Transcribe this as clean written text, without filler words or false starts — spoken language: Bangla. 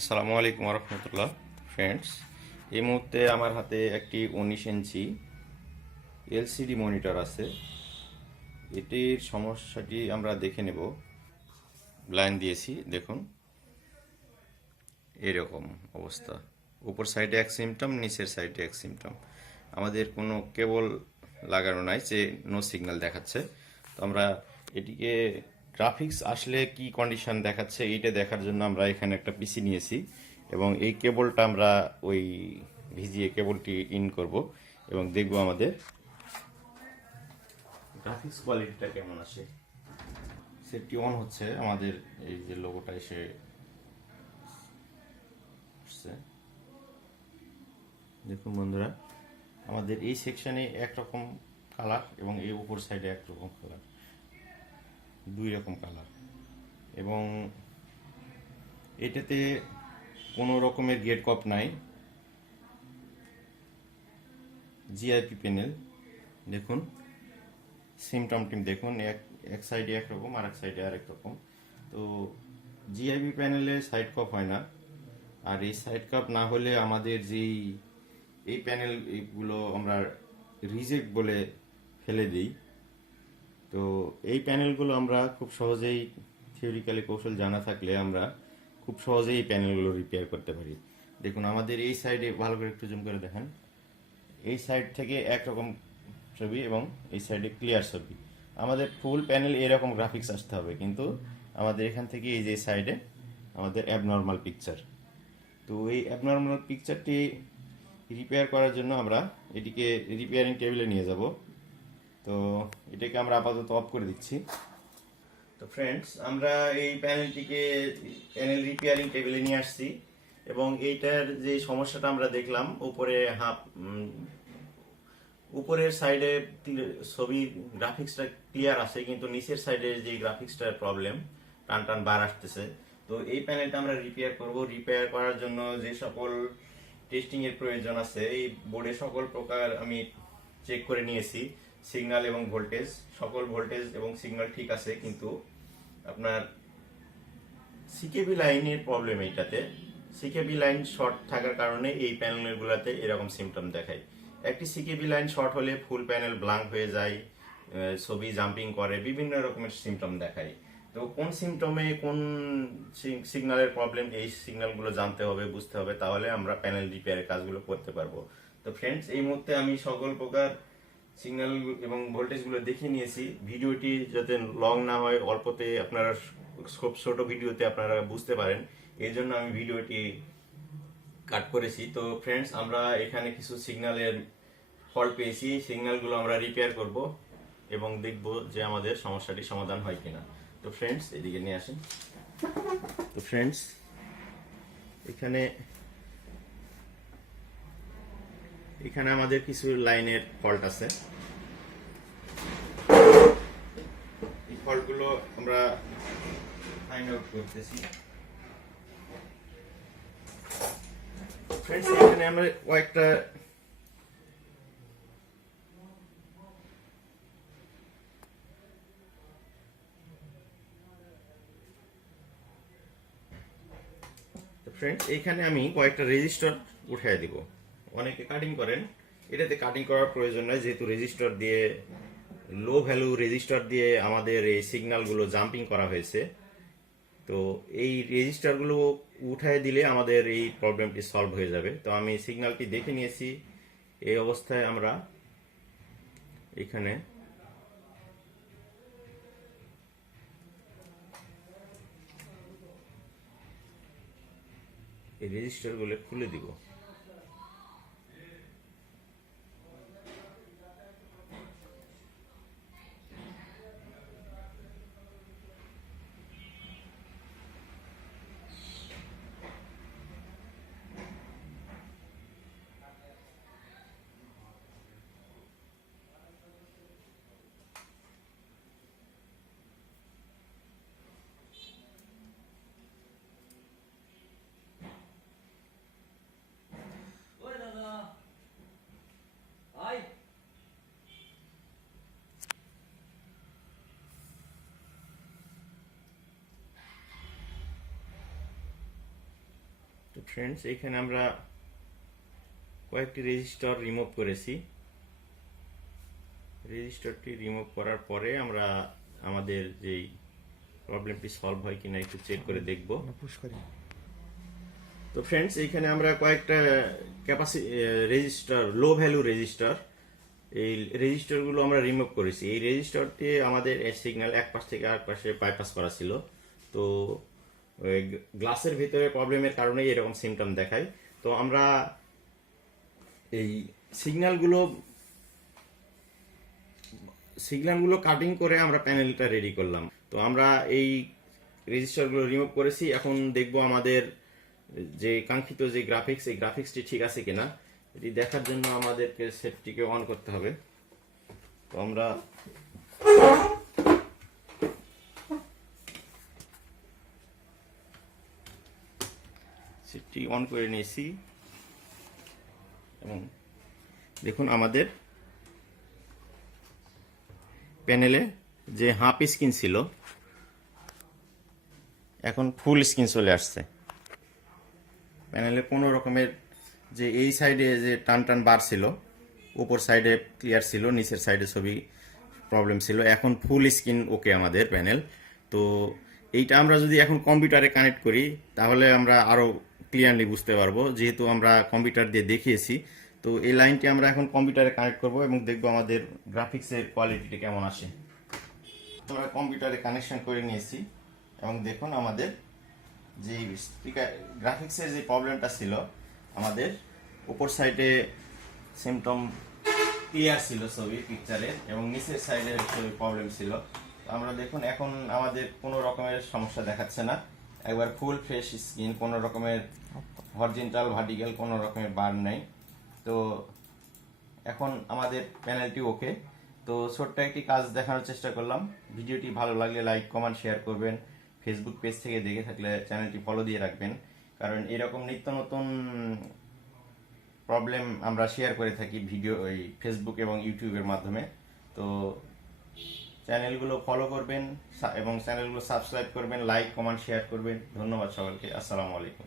আসসালামু আলাইকুম রহমতুল্লাহ ফ্রেন্ডস। এই মুহূর্তে আমার হাতে একটি 19 ইঞ্চি এলসিডি মনিটর আছে। এটির সমস্যাটি আমরা দেখে নেব। লাইন দিয়েছি, দেখুন এরকম অবস্থা। উপর সাইডে এক সিমটম, নিচের সাইডে এক সিমটম। আমাদের কোনো কেবল লাগানো নাই, যে নো সিগন্যাল দেখাচ্ছে। তো আমরা এটিকে গ্রাফিক্স আসলে কি কন্ডিশন দেখাচ্ছে এইটা দেখার জন্য আমরা এখানে একটা পিসি নিয়েছি, এবং এই কেবলটা আমরা ওই ভিজিয়ে কেবলটি ইন করব এবং দেখব আমাদের গ্রাফিক্স কোয়ালিটিটা কেমন আসে। সেটটি অন হচ্ছে, আমাদের এই যে লোগোটা এসে আসছে। দেখুন বন্ধুরা, আমাদের এই সেকশনে একরকম কালার এবং এই উপর সাইডে একরকম কালার, দুই রকম কালার। এবং এটাতে কোনো রকমের গেট কপ নাই। জিআইপি প্যানেল দেখুন, সিমটমটি দেখুন, এক এক সাইডে একরকম আর এক সাইডে আরেক রকম। তো জিআইপি প্যানেলে সাইড কাপ হয় না, আর এই সাইড কাপ না হলে আমাদের যেই এই প্যানেল এগুলো আমরা রিজেক্ট বলে ফেলে দিই। তো এই প্যানেলগুলো আমরা খুব সহজেই থিওরিক্যালি কৌশল জানা থাকলে আমরা খুব সহজেই এই প্যানেলগুলো রিপেয়ার করতে পারি। দেখুন আমাদের এই সাইডে ভালো করে একটু জুম করে দেখেন, এই সাইড থেকে একরকম ছবি এবং এই সাইডে ক্লিয়ার ছবি। আমাদের ফুল প্যানেল এরকম গ্রাফিক্স আসতে হবে, কিন্তু আমাদের এখান থেকে এই যে সাইডে আমাদের অ্যাবনর্মাল পিকচার। তো এই অ্যাবনর্মাল পিকচারটি রিপেয়ার করার জন্য আমরা এটিকে রিপেয়ারিং টেবিলে নিয়ে যাব। তো এটাকে আমরা আপাতত অফ করে দিচ্ছি। তো ফ্রেন্ডস, আমরা এই প্যানেলটিকে প্যানেল রিপেয়ারিং টেবিলে নিয়ে আসছি, এবং এইটার যে সমস্যাটা আমরা দেখলাম, উপরের সাইডে ছবি গ্রাফিক্সটা ক্লিয়ার আসে, কিন্তু নিচের সাইডে যে গ্রাফিক্সটার প্রবলেম, টান টান বার আসতেছে। তো এই প্যানেলটা আমরা রিপেয়ার করব। রিপেয়ার করার জন্য যে সকল টেস্টিং এর প্রয়োজন আছে, এই বোর্ডে সকল প্রকার আমি চেক করে নিয়েছি। সিগন্যাল এবং ভোল্টেজ, সকল ভোল্টেজ এবং সিগন্যাল ঠিক আছে, কিন্তু আপনার সিকেবি লাইনের প্রবলেম। এইটাতে সিকেবি লাইন শর্ট থাকার কারণে এই প্যানেলগুলোতে এরকম সিমটম দেখায়। একটি সিকেবি লাইন শর্ট হলে ফুল প্যানেল ব্ল্যাঙ্ক হয়ে যায়, ছবি জাম্পিং করে, বিভিন্ন রকমের সিমটম দেখায়। তো কোন সিমটমে কোন সিগন্যালের প্রবলেম, এই সিগন্যালগুলো জানতে হবে, বুঝতে হবে, তাহলে আমরা প্যানেল রিপেয়ারের কাজগুলো করতে পারবো। তো ফ্রেন্ডস, এই মুহূর্তে আমি সকল প্রকার সিগন্যাল এবং ভোল্টেজগুলো দেখিয়ে নিয়েছি। ভিডিওটি যাতে লং না হয়, অল্পতে আপনারা খুব ছোট ভিডিওতে আপনারা বুঝতে পারেন, এই জন্য আমি ভিডিওটি কাট করেছি। তো ফ্রেন্ডস, আমরা এখানে কিছু সিগন্যালের ফল্ট পেয়েছি। সিগন্যালগুলো আমরা রিপেয়ার করব এবং দেখব যে আমাদের সমস্যাটি সমাধান হয় কিনা। তো ফ্রেন্ডস, এদিকে নিয়ে আসেন। তো ফ্রেন্ডস, এখানে এখানে আমাদের কিছু লাইনের ফল্ট আছে। এই ফল্টগুলো আমরা ফাইন্ড আউট করতেছি। ফ্রেন্ডস, এখানে আমরা কয়েকটা ফ্রেন্ডস এইখানে আমি কয়েকটা রেজিস্টার উঠাই দিব। অনেকে কাটিং করেন, এটাতে কাটিং করার প্রয়োজন নয়, যেহেতু রেজিস্টার দিয়ে, লো ভ্যালু রেজিস্টার দিয়ে আমাদের এই সিগন্যালগুলো জাম্পিং করা হয়েছে। তো এই রেজিস্টারগুলো উঠায় দিলে আমাদের এই প্রবলেমটি সলভ হয়ে যাবে। তো আমি সিগন্যালটি দেখে নিয়েছি। এই অবস্থায় আমরা এখানে এই রেজিস্টারগুলো খুলে দিব। তো ফ্রেন্ডস, এখানে আমরা কয়েকটি রেজিস্টার রিমুভ করেছি। রেজিস্টারটি রিমুভ করার পরে আমরা আমাদের যেই প্রবলেমটি সলভ হয় কিনা একটু চেক করে দেখব। তো ফ্রেন্ডস, এইখানে আমরা কয়েকটা রেজিস্টার, লো ভ্যালু রেজিস্টার, এই রেজিস্টারগুলো আমরা রিমুভ করেছি। এই রেজিস্টারটি আমাদের সিগন্যাল এক পাশ থেকে আরেক পাশে বাইপাস করা ছিল। তো গ্লাসের ভিতরে প্রবলেমের কারণে এরকম সিমটম দেখায়। তো আমরা এই সিগন্যালগুলো কাটিং করে আমরা প্যানেলটা রেডি করলাম। তো আমরা এই রেজিস্টারগুলো রিমুভ করেছি। এখন দেখব আমাদের যে কাঙ্ক্ষিত যে গ্রাফিক্স, এই গ্রাফিক্সটি ঠিক আছে কিনা। এটি দেখার জন্য আমাদেরকে সেটটিকে অন করতে হবে। তো আমরা সেটটি অন করে নিয়েছি এবং দেখুন আমাদের প্যানেলে যে হাফ স্ক্রিন ছিল এখন ফুল স্ক্রিন চলে আসছে। প্যানেলে কোনো রকমের যে এই সাইডে যে টান টান বার ছিল, উপর সাইডে ক্লিয়ার ছিল, নিচের সাইডে ছবি প্রবলেম ছিল, এখন ফুল স্ক্রিন ওকে আমাদের প্যানেল। তো এইটা আমরা যদি এখন কম্পিউটারে কানেক্ট করি তাহলে আমরা আরও ক্লিয়ারলি বুঝতে পারবো, যেহেতু আমরা কম্পিউটার দিয়ে দেখিয়েছি। তো এই লাইনটি আমরা এখন কম্পিউটারে কানেক্ট করব এবং দেখব আমাদের গ্রাফিক্সের কোয়ালিটিটা কেমন আসে। আমরা কম্পিউটারে কানেকশন করে নিয়েছি এবং দেখুন আমাদের যে গ্রাফিক্সের যে প্রবলেমটা ছিল, আমাদের উপর সাইডে সিমটম ক্লিয়ার ছিল ছবি পিকচারে, এবং নিচের সাইডে ছবি প্রবলেম ছিল। আমরা দেখুন এখন আমাদের কোনো রকমের সমস্যা দেখাচ্ছে না, একবার ফুল ফ্রেশ স্ক্রিন, কোনো রকমের হরিজন্টাল ভার্টিক্যাল কোনো রকমের বার নেই। তো এখন আমাদের প্যানেলটি ওকে। তো ছোট্ট একটি কাজ দেখানোর চেষ্টা করলাম। ভিডিওটি ভালো লাগলে লাইক, কমেন্ট, শেয়ার করবেন। ফেসবুক পেজ থেকে দেখে থাকলে চ্যানেলটি ফলো দিয়ে রাখবেন, কারণ এরকম নিত্য নতুন প্রবলেম আমরা শেয়ার করে থাকি ভিডিও ওই ফেসবুক এবং ইউটিউবের মাধ্যমে। তো চ্যানেলগুলো ফলো করবেন এবং চ্যানেলগুলো সাবস্ক্রাইব করবেন, লাইক, কমেন্ট, শেয়ার করবেন। ধন্যবাদ সকলকে। আসসালামু আলাইকুম।